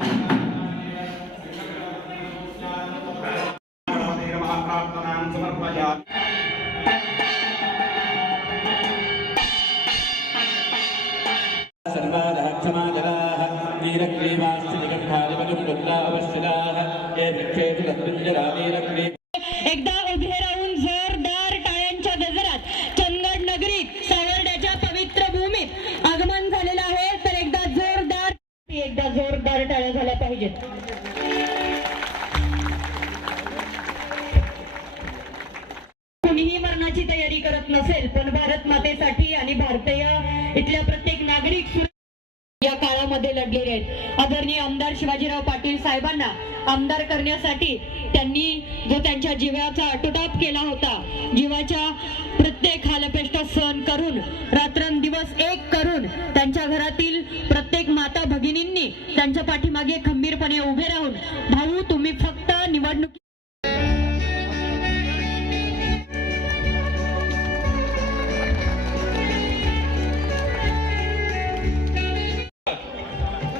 Thank you. पाहिजेत कुणीही मरणाची तयारी करत नसेल पण भारत मातेसाठी आणि भारतीय इथल्या प्रत्येक नागरिक या काळामध्ये लढलेले आहेत. आदरणीय आमदार शिवाजीराव पाटील साहेबांना आमदार करण्यासाठी त्यांनी जो त्यांच्या जीवाचा अटोटाप केला होता जीवाच्या प्रत्येक हालपेष्टा सहन करून रात्रंदिवस एक करून त्यांच्या घरातील त्यांच्या पाठीमागे खंबीरपणे उभे राहून भाऊ तुम्ही फक्त निवडणूक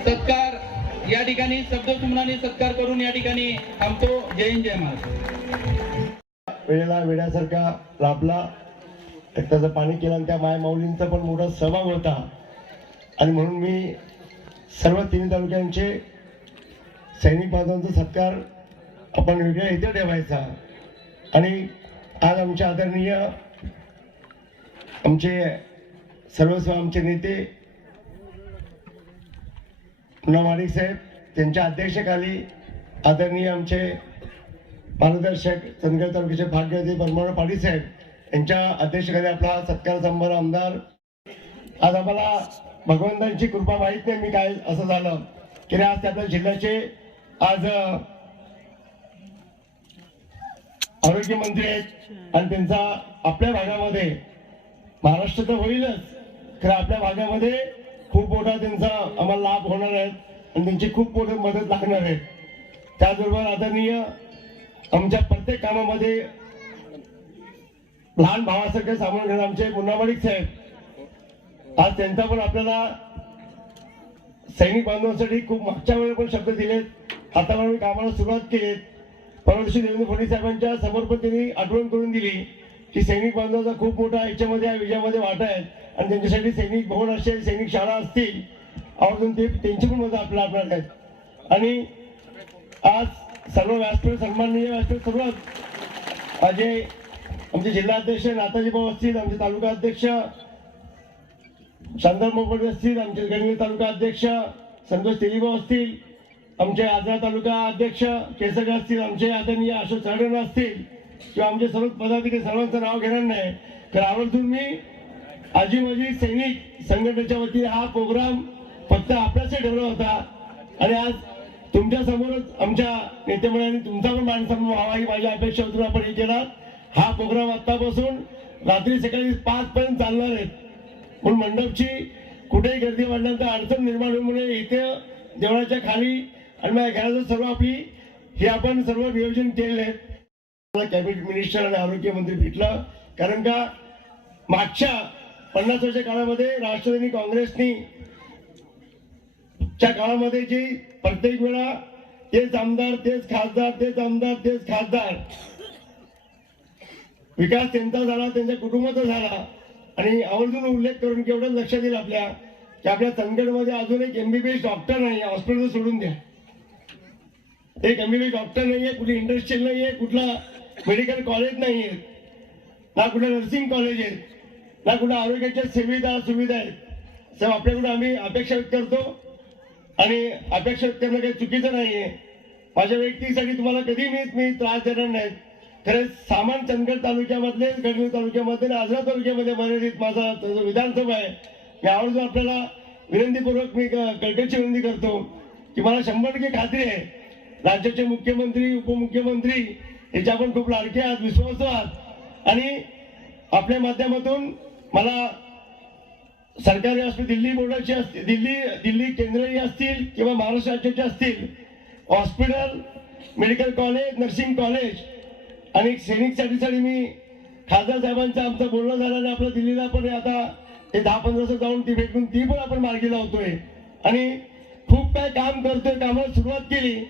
सत्कार या ठिकाणी शब्दसुमनाने सत्कार करून या ठिकाणी थांबतो. जय हिंद जय महाराज वेळेला वेड्यासारखा लाभला त्याचं पाणी केलं आणि त्या माय माऊलींचा पण मोठा सहभाग होता. आणि म्हणून मी सर्व तिन्ही तालुक्यांचे सैनिक बांधवांचा सत्कार आपण वेगळ्या इथे ठेवायचा. आणि आज आमचे आदरणीय आमचे सर्वस्व आमचे नेते पुन्हा साहेब त्यांच्या अध्यक्षतेखाली आदरणीय आमचे मार्गदर्शक चंदगड तालुक्याचे भाग्यवती परमार पाटील साहेब यांच्या अध्यक्षतेखाली आपला सत्कार संभार आमदार. आज आम्हाला भगवंतांची कृपा माहीत नाही मी काय असं झालं. की आज त्यातल्या जिल्ह्याचे आज आरोग्य आरोग्यमंत्री आहेत. आणि त्यांचा आपल्या भागामध्ये महाराष्ट्र तर होईलच खरं आपल्या भागामध्ये खूप मोठा त्यांचा आम्हाला लाभ होणार आहे. आणि त्यांची खूप मोठी मदत लागणार आहे. त्याचबरोबर आदरणीय आमच्या प्रत्येक कामामध्ये लहान भावासारखे सामावून घेणार आमचे मुन्नामाडिक साहेब आज त्यांचा पण आपल्याला सैनिक बांधवांसाठी खूप मागच्या वेळेला पण शब्द दिलेत. आता पण मी कामाला सुरुवात केली परवर्षी देवेंद्र फडणवीस साहेबांच्या समर्पण त्यांनी आठवण करून दिली की सैनिक बांधवांचा खूप मोठा याच्यामध्ये या विजयामध्ये वाटा आहे. आणि त्यांच्यासाठी सैनिक भवन असेल सैनिक शाळा असतील आवर्जून ते त्यांची पण मजा आपल्याला आपल्याला आहेत आणि आज सर्व व्यासपीठ सन्माननीय व्यासपीठ सर्व आज जे आमचे जिल्हाध्यक्ष नाताजी भाऊ असतील आमचे तालुका अध्यक्ष शांताराम मोपटे असतील आमचे गणवीर तालुका अध्यक्ष संतोष तेलीभाऊ असतील आमचे आजरा तालुका अध्यक्ष केसरकर असतील आमचे आदरणीय अशोक चढण असतील किंवा आमचे सर्व पदाधिकारी सर्वांचं नाव घेणार नाही तर आवर्जून मी आजी माझी सैनिक संघटनेच्या वतीने हा प्रोग्राम फक्त आपल्यासाठी ठेवला होता. आणि आज तुमच्या समोरच आमच्या नेतेमंडळाने तुमचा पण मानसन्मान व्हावा ही माझी अपेक्षा होती आपण हे केला. हा प्रोग्राम आतापासून रात्री सकाळी पाच पर्यंत चालणार आहे. म्हणून मंडपची कुठेही गर्दी वाढल्यानंतर अडचण निर्माण होण्यामुळे इथे देवळाच्या खाली आणि माझ्या घराचं सर्व आपली हे आपण सर्व नियोजन केलेले आहेत मला कॅबिनेट मिनिस्टर आणि आरोग्य मंत्री भेटलं. कारण का मागच्या पन्नास वर्षाच्या काळामध्ये राष्ट्रवादी काँग्रेसनी च्या काळामध्ये जी प्रत्येक वेळा तेच आमदार तेच खासदार तेच आमदार तेच खासदार. विकास त्यांचा झाला त्यांच्या कुटुंबाचा झाला. आणि आवर्जून उल्लेख करून की एवढं लक्षात येईल आपल्या की आपल्या चंदगडमध्ये अजून एक एमबीबीएस डॉक्टर नाही हॉस्पिटल सोडून द्या. एक एमबीबीएस डॉक्टर नाही आहे कुठली इंडस्ट्रियल नाही आहे कुठला मेडिकल कॉलेज नाही आहे ना कुठलं नर्सिंग कॉलेज आहे ना कुठं आरोग्याच्या सुविधा सुविधा आहेत. साहेब आपल्याकडून आम्ही अपेक्षा व्यक्त करतो. आणि अपेक्षा व्यक्त करणं काही चुकीचं नाही आहे. माझ्या व्यक्तीसाठी तुम्हाला कधी मी मी त्रास देणार नाही खरं सामान चंदगड तालुक्यामधले गडवी तालुक्यामध्ये आणि आजरा तालुक्यामध्ये मर्यादित माझा जो विधानसभा आहे मी आवर्जून आपल्याला विनंतीपूर्वक मी क- विनंती करतो की मला शंभर टक्के खात्री आहे. राज्याचे मुख्यमंत्री उपमुख्यमंत्री याचे आपण खूप लाडके आहात विश्वासू आहात. आणि आपल्या माध्यमातून मला सरकारी हॉस्पिटल दिल्ली बोर्डाचे असतील दिल्ली दिल्ली केंद्रीय असतील किंवा महाराष्ट्र राज्याचे असतील hospital medical college nursing college आणि सैनिकसाठी साठी मी खासदार साहेबांचं आमचं बोलणं झालं आणि आपलं दिल्लीला पण आता ते दहा पंधराशे जाऊन ती भेटून ती पण आपण मार्गी लावतोय. आणि खूप काय काम करतोय कामाला सुरुवात केली.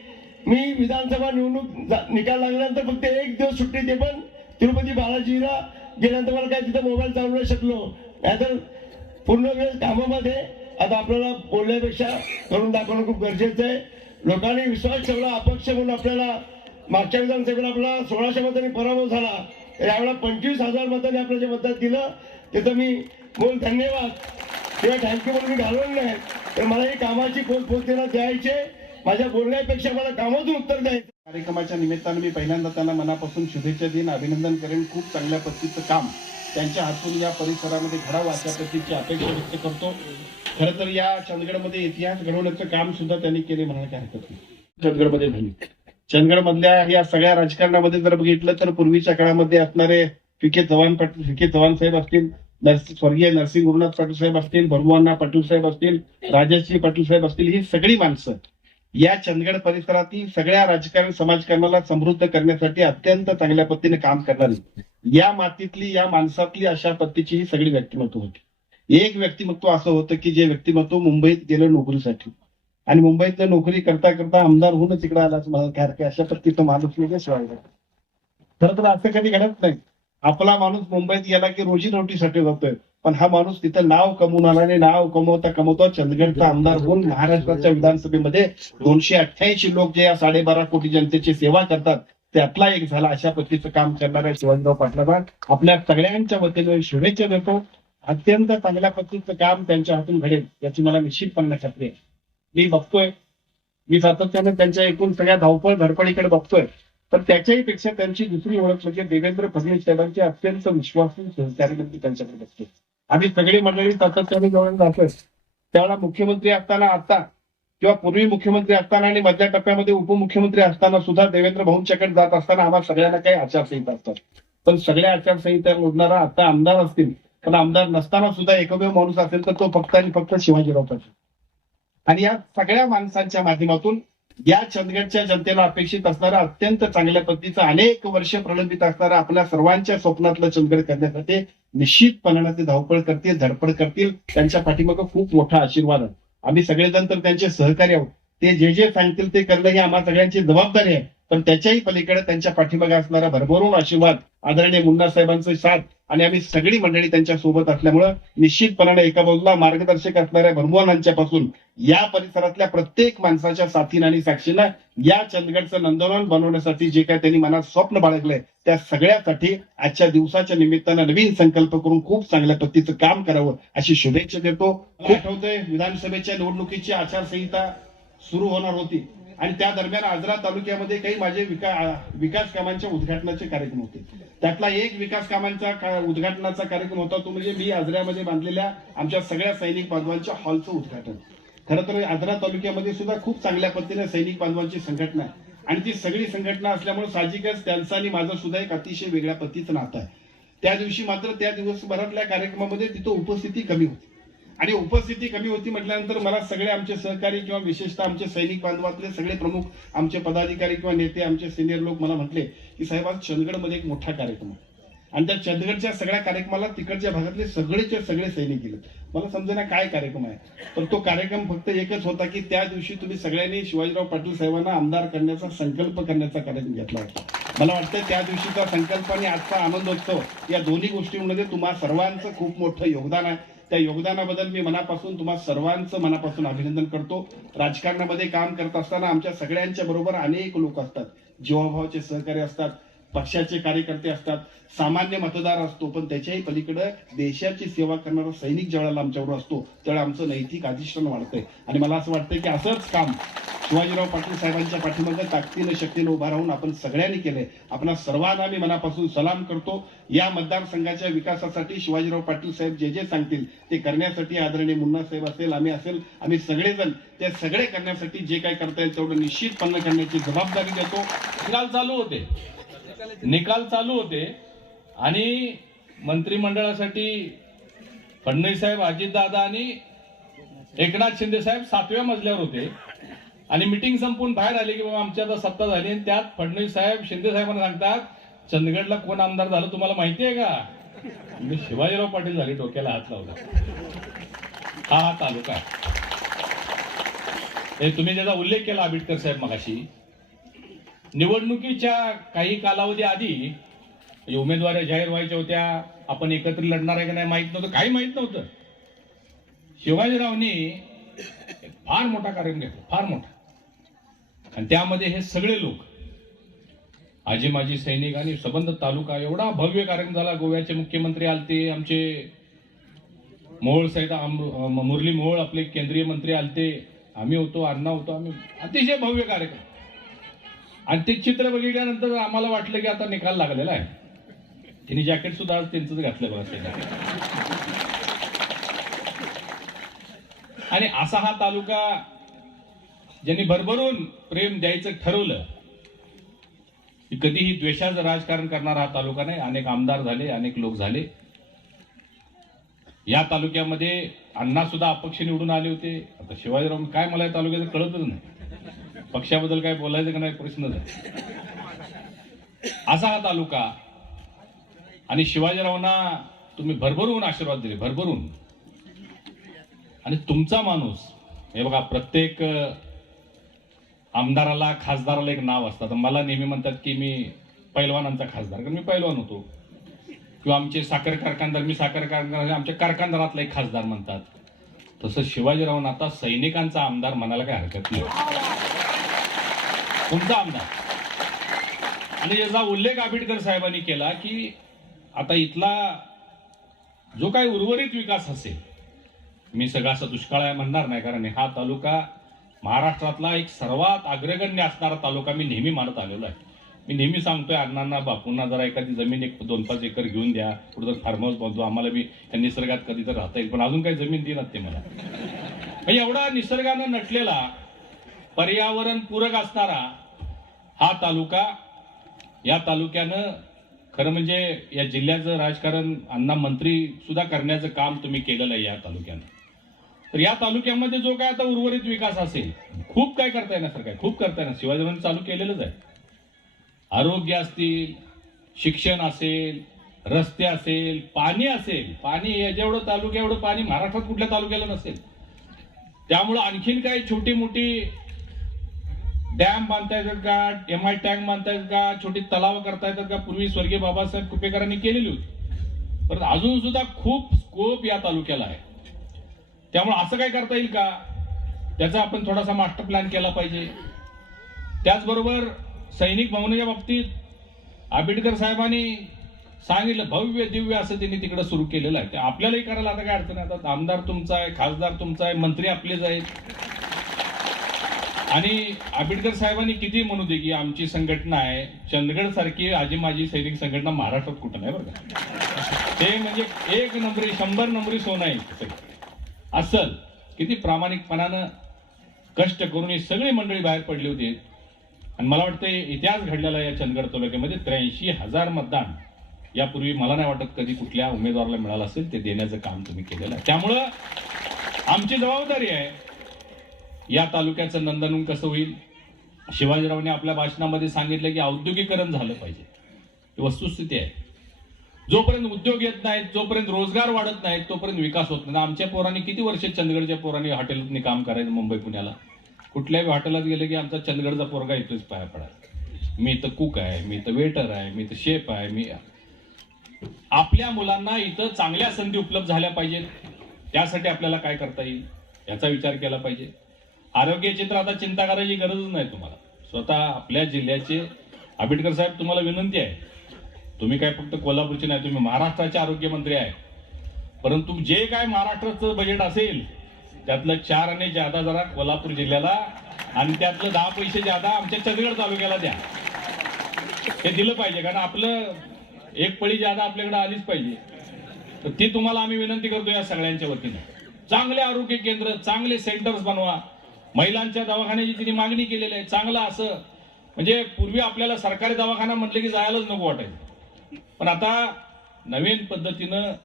मी विधानसभा निवडणूक जा- निकाल लागल्यानंतर फक्त एक दिवस सुट्टी ते पण तिरुपती बालाजीला गेल्यानंतर मला काय तिथं मोबाईल चालू नाही शकलो. नाहीतर पूर्ण वेळ कामामध्ये आता आपल्याला बोलण्यापेक्षा करून दाखवणं खूप गरजेचं आहे. लोकांनी विश्वास ठेवला अपक्ष म्हणून आपल्याला मागच्या विधानसभेला आपला सोळाशे मतांनी पराभव झाला. यावेळेला पंचवीस हजार मतांनी आपलं जे मतदान दिलं त्याचं मी बोल धन्यवाद. किंवा थँक्यू म्हणून मी घालवलं नाही. तर मला ही कामाची पोच पोच त्यांना द्यायचे. माझ्या बोलण्यापेक्षा मला कामातून उत्तर द्यायचं. कार्यक्रमाच्या निमित्तानं मी पहिल्यांदा त्यांना मनापासून शुभेच्छा देईन अभिनंदन करेन. खूप चांगल्या पद्धतीचं काम त्यांच्या हातून या परिसरामध्ये घडावं अशा पद्धतीची अपेक्षा व्यक्त करतो. खरं तर या चंदगडमध्ये इतिहास घडवण्याचं काम सुद्धा त्यांनी केले म्हणायला काही हरकत नाही. चंदगडमध्ये झाली चंदगड मधल्या या सगळ्या राजकारणामध्ये जर बघितलं तर पूर्वीच्या काळामध्ये असणारे P K Chavan Patil P Chavan साहेब असतील स्वर्गीय नरसिंह गुरुनाथ पाटील साहेब असतील भरभुअण्णा पाटील साहेब असतील राजश्री पाटील साहेब असतील ही सगळी माणसं या चंदगड परिसरातील सगळ्या राजकारण समाजकारणाला समृद्ध करण्यासाठी अत्यंत चांगल्या पद्धतीने काम करणारी. या मातीतली या माणसातली अशा पद्धतीची ही सगळी व्यक्तिमत्व होती. एक व्यक्तिमत्व असं होतं की जे व्यक्तिमत्व मुंबईत गेलं नोकरीसाठी. आणि मुंबईत नोकरी करता करता आमदार होऊनच इकडे आलाच मला काय अशा पद्धतीचं माणूस मी शिवाय. खरं तर असं कधी घडत नाही. आपला माणूस मुंबईत गेला की रोजी रोटीसाठी जातोय. पण हा माणूस तिथं नाव कमवून आला आणि नाव कमवता कमवता चंदगडचा आमदार होऊन महाराष्ट्राच्या विधानसभेमध्ये दोनशे अठ्ठ्याऐंशी लोक जे या साडेबारा कोटी जनतेची सेवा करतात त्यातला एक झाला. अशा पद्धतीचं काम करणाऱ्या शिवाजीराव पाटलांना आपल्या सगळ्यांच्या वतीने शुभेच्छा देतो. अत्यंत चांगल्या पद्धतीचं काम त्यांच्या हातून घडेल याची मला निश्चितपणे खात्री आहे. मी बघतोय. मी सातत्याने त्यांच्या एकूण सगळ्या धावपळ धडपडीकडे बघतोय. तर त्याच्याही पेक्षा त्यांची दुसरी ओळख म्हणजे देवेंद्र फडणवीस साहेबांचे अत्यंत विश्वासू सहकारी त्यांच्याकडे बघतो आम्ही सगळी मंडळी सातत्याने जवळ जातोय. त्यावेळेला मुख्यमंत्री असताना आता किंवा पूर्वी मुख्यमंत्री असताना आणि मधल्या टप्प्यामध्ये उपमुख्यमंत्री असताना सुद्धा देवेंद्र भाऊंच्याकडे जात असताना आम्हाला सगळ्यांना काही आचारसंहिता असतात. पण सगळ्या आचारसंहिता मोडणारा आता आमदार असतील. पण आमदार नसताना सुद्धा एकमेव माणूस असेल तर तो फक्त आणि फक्त शिवाजीराव पाटील. आणि या सगळ्या माणसांच्या माध्यमातून या चंदगडच्या जनतेला अपेक्षित असणारा अत्यंत चांगल्या पद्धतीचं अनेक वर्ष प्रलंबित असणारा आपल्या सर्वांच्या स्वप्नातलं चंदगड करण्यासाठी निश्चितपणानं ते धावपळ करतील धडपड करतील. त्यांच्या पाठीमागं खूप मोठा आशीर्वाद आहे. आम्ही सगळेजण तर त्यांचे सहकारी आहोत. ते जे जे सांगतील ते करणं ही आम्हा सगळ्यांची जबाबदारी आहे. पण त्याच्याही पलीकडे त्यांच्या पाठीमागे असणारा भरभरून आशीर्वाद आदरणीय मुन्ना साहेबांचं साथ आणि आम्ही सगळी मंडळी त्यांच्यासोबत असल्यामुळं निश्चितपणाने एका बाजूला मार्गदर्शक असणाऱ्या भरभुवानांच्या पासून या परिसरातल्या प्रत्येक माणसाच्या साथीनं आणि साक्षीनं या चंदगडचं नंदनवन बनवण्यासाठी जे काय त्यांनी मनात स्वप्न बाळगलंय त्या सगळ्यासाठी आजच्या दिवसाच्या निमित्तानं नवीन संकल्प करून खूप चांगल्या पद्धतीचं काम करावं अशी शुभेच्छा देतो. खूप आठवतंय विधानसभेच्या निवडणुकीची आचारसंहिता सुरू होणार होती. आणि त्या दरम्यान आजरा तालुक्यामध्ये काही माझे विका विकास कामांच्या उद्घाटनाचे कार्यक्रम होते. त्यातला एक विकास कामांचा का- उद्घाटनाचा कार्यक्रम होता तो म्हणजे मी आजऱ्यामध्ये बांधलेल्या आमच्या सगळ्या सैनिक बांधवांच्या हॉलचं उद्घाटन. खरं तर आजरा तालुक्यामध्ये सुद्धा खूप चांगल्या पद्धतीने सैनिक बांधवांची संघटना आहे. आणि ती सगळी संघटना असल्यामुळे साहजिकच त्यांचा आणि माझं सुद्धा एक अतिशय वेगळ्या पद्धतीचं नातं आहे. त्या दिवशी मात्र त्या दिवसभरातल्या कार्यक्रमामध्ये तिथं उपस्थिती कमी होती. आणि उपस्थिती कमी होती म्हटल्यानंतर मला सगळे आमचे सहकारी किंवा विशेषतः आमचे सैनिक बांधवातले सगळे प्रमुख आमचे पदाधिकारी किंवा नेते आमचे सिनियर लोक मला म्हटले की साहेब आज चंदगडमध्ये एक मोठा कार्यक्रम आहे. आणि त्या चंदगडच्या सगळ्या कार्यक्रमाला तिकडच्या भागातले सगळेचे सगळे सैनिक गेले मला समजेना काय कार्यक्रम आहे. तर तो कार्यक्रम फक्त एकच होता की त्या दिवशी तुम्ही सगळ्यांनी शिवाजीराव पाटील साहेबांना आमदार करण्याचा संकल्प करण्याचा कार्यक्रम घेतला होता. मला वाटतं त्या दिवशीचा संकल्प आणि आजचा आनंदोत्सव या दोन्ही गोष्टींमध्ये तुम्हा सर्वांचं खूप मोठं योगदान आहे. त्या योगदानाबद्दल मी मनापासून तुम्हा सर्वांचं मनापासून अभिनंदन करतो. राजकारणामध्ये काम करत असताना आमच्या सगळ्यांच्या बरोबर अनेक लोक असतात. जीवाभावाचे सहकारी असतात. पक्षाचे कार्यकर्ते असतात सामान्य मतदार असतो पण त्याच्याही पलीकडे देशाची सेवा करणारा सैनिक ज्यावेळेला आमच्यावर असतो त्यावेळेला आमचं नैतिक अधिष्ठान वाढतंय. आणि मला असं वाटतं की असंच काम शिवाजीराव पाटील साहेबांच्या पाठीमागे ताकदीनं शक्तीनं उभा राहून आपण सगळ्यांनी केले आपला सर्वांना मी मनापासून सलाम करतो. या मतदारसंघाच्या विकासासाठी शिवाजीराव पाटील साहेब जे जे सांगतील ते करण्यासाठी आदरणीय मुन्ना साहेब असेल आम्ही असेल आम्ही सगळेजण ते सगळे करण्यासाठी जे काय करता येईल तेवढं निश्चितपणे करण्याची जबाबदारी देतो. निकाल चालू होते. निकाल चालू होते आणि मंत्रिमंडळासाठी फडणवीस साहेब अजितदादा आणि एकनाथ शिंदे साहेब सातव्या मजल्यावर होते. आणि मिटिंग संपून बाहेर आली की बाबा आमची आता सत्ता झाली आणि त्यात फडणवीस साहेब शिंदे साहेबांना सांगतात चंदगडला कोण आमदार झालं तुम्हाला माहिती आहे का? मी शिवाजीराव पाटील झाले डोक्याला हात लावला. हा हा तालुका हे तुम्ही ज्याचा उल्लेख केला आंबेडकर साहेब मगाशी निवडणुकीच्या काही कालावधी आधी उमेदवार जाहीर व्हायच्या होत्या. आपण एकत्र लढणार आहे का नाही माहीत नव्हतं. काही माहीत नव्हतं. शिवाजीरावनी फार मोठा कार्यक्रम घेतला. फार मोठा. आणि त्यामध्ये हे सगळे लोक आजी माजी सैनिक आणि सबंध तालुका एवढा भव्य कार्यक्रम झाला. गोव्याचे मुख्यमंत्री आलते आमचे मोहोळ साहेब मुरली मोहोळ आपले केंद्रीय मंत्री आलते. आम्ही होतो अण्णा होतो. आम्ही अतिशय भव्य कार्यक्रम. आणि ते चित्र बघितल्यानंतर आम्हाला वाटलं की आता निकाल लागलेला आहे. तिने जॅकेट सुद्धा आज त्यांचंच घातलं बघा आणि असा हा तालुका ज्यांनी भरभरून प्रेम द्यायचं ठरवलं की कधीही द्वेषाचं राजकारण करणारा हा तालुका नाही. अनेक आमदार झाले अनेक लोक झाले. या तालुक्यामध्ये अण्णा सुद्धा अपक्ष निवडून आले होते. आता शिवाजीराव काय मला या तालुक्याचं कळतच नाही. पक्षाबद्दल काय बोलायचं का नाही प्रश्नच आहे असा हा तालुका. आणि शिवाजीरावांना तुम्ही भरभरून आशीर्वाद दिले भरभरून. आणि तुमचा माणूस हे बघा प्रत्येक आमदाराला खासदाराला एक नाव असतात मला नेहमी म्हणतात की मी पैलवानांचा खासदार कारण मी पैलवान होतो. किंवा आमचे साखर कारखानदार मी साखर कारखानदार आमच्या कारखानदारातला एक खासदार म्हणतात. तसं शिवाजीरावांना आता सैनिकांचा आमदार म्हणायला काही हरकत नाही. तुमचा आमदार. आणि याचा उल्लेख आंबेडकर साहेबांनी केला की आता इथला जो काही उर्वरित विकास असेल मी सगळा असा दुष्काळ आहे म्हणणार नाही कारण हा तालुका महाराष्ट्रातला एक सर्वात अग्रगण्य असणारा तालुका मी नेहमी मानत आलेलो आहे. मी नेहमी सांगतोय अण्णांना बापूंना जरा एखादी जमीन एक दोन पाच एकर घेऊन द्या कुठं फार्म हाऊस बांधतो आम्हाला मी त्या निसर्गात कधी तर राहता येईल पण अजून काही जमीन देणार ते मला. एवढा निसर्गानं नटलेला पर्यावरण पूरक असणारा हा तालुका या तालुक्यानं खरं म्हणजे या जिल्ह्याचं राजकारण अण्णा मंत्री सुद्धा करण्याचं काम तुम्ही केलेलं आहे या तालुक्यानं. तर या तालुक्यामध्ये जो काय आता उर्वरित विकास असेल खूप काय करता येणार सर काय खूप करता येणार. शिवाजीरावांनी चालू केलेलंच आहे. आरोग्य असतील शिक्षण असेल रस्ते असेल पाणी असेल पाणी या जेवढं तालुक्या एवढं पाणी महाराष्ट्रात कुठल्या तालुक्याला नसेल. त्यामुळं आणखीन काही छोटी मोठी डॅम बांधता येतात का? एम आय टँक बांधता येतात का? छोटी तलाव करता येतात का? पूर्वी स्वर्गीय बाबासाहेब कुपेकरांनी केलेली होती. परत अजून सुद्धा खूप स्कोप या तालुक्याला आहे. त्यामुळे असं काय करता येईल का? त्याचा आपण थोडासा मास्टर प्लॅन केला पाहिजे. त्याचबरोबर सैनिक भवनाच्या बाबतीत आंबेडकर साहेबांनी सांगितलं भव्य दिव्य असं त्यांनी तिकडे सुरू केलेलं आहे. ते आपल्यालाही करायला आता काय अडचण आहे आता आमदार तुमचा आहे खासदार तुमचा आहे मंत्री आपलेच आहेत. आणि आंबेडकर साहेबांनी किती म्हणू दे की आमची संघटना आहे चंदगड सारखी आजी माझी सैनिक संघटना महाराष्ट्रात कुठं नाही बरं का? ते म्हणजे एक नंबरी शंभर नंबरी सोनं आहे असल किती प्रामाणिकपणानं कष्ट करून ही सगळी मंडळी बाहेर पडली होती. आणि मला वाटतं इतिहास घडलेला या चंदगड तालुक्यामध्ये. त्र्याऐंशी हजार मतदान यापूर्वी मला नाही वाटत कधी कुठल्या उमेदवाराला मिळालं असेल ते देण्याचं काम तुम्ही केलेलं आहे. त्यामुळं आमची जबाबदारी आहे या तालुक्याचं नंदनवन कसं होईल? शिवाजीरावने आपल्या भाषणामध्ये सांगितलं की औद्योगिकरण झालं पाहिजे. ही वस्तुस्थिती आहे. जोपर्यंत उद्योग येत नाहीत जोपर्यंत रोजगार वाढत नाहीत तोपर्यंत विकास होत नाही. आमच्या पोरांनी किती वर्ष चंदगडच्या पोरांनी हॉटेलातनी काम करायचं मुंबई पुण्याला? कुठल्याही हॉटेलात गेलं की आमचा चंदगडचा पोरगा इथेच पाया पडायचा. मी तर कुक आहे मी तर वेटर आहे मी तर शेफ आहे मी आपल्या मुलांना इथं चांगल्या संधी उपलब्ध झाल्या पाहिजेत. त्यासाठी आपल्याला काय करता येईल? याचा विचार केला पाहिजे. आरोग्याची तर आता चिंता करायची गरजच नाही तुम्हाला. स्वतः आपल्या जिल्ह्याचे आंबेडकर साहेब तुम्हाला विनंती आहे. तुम्ही काय फक्त कोल्हापूरचे नाही तुम्ही महाराष्ट्राचे आरोग्यमंत्री आहे. परंतु जे काय महाराष्ट्राचं बजेट असेल त्यातलं चार आणि जादा जरा कोल्हापूर जिल्ह्याला आणि त्यातलं दहा पैसे जादा आमच्या चंदगड तालुक्याला द्या. हे दिलं पाहिजे कारण आपलं एक पळी जादा आपल्याकडे आलीच पाहिजे. तर ती तुम्हाला आम्ही विनंती करतो या सगळ्यांच्या वतीने. चांगले आरोग्य केंद्र चांगले सेंटर्स बनवा. महिलांच्या दवाखान्याची तिने मागणी केलेली आहे. चांगलं असं. म्हणजे पूर्वी आपल्याला सरकारी दवाखाना म्हटलं की जायलाच नको वाटायचं. पण आता नवीन पद्धतीनं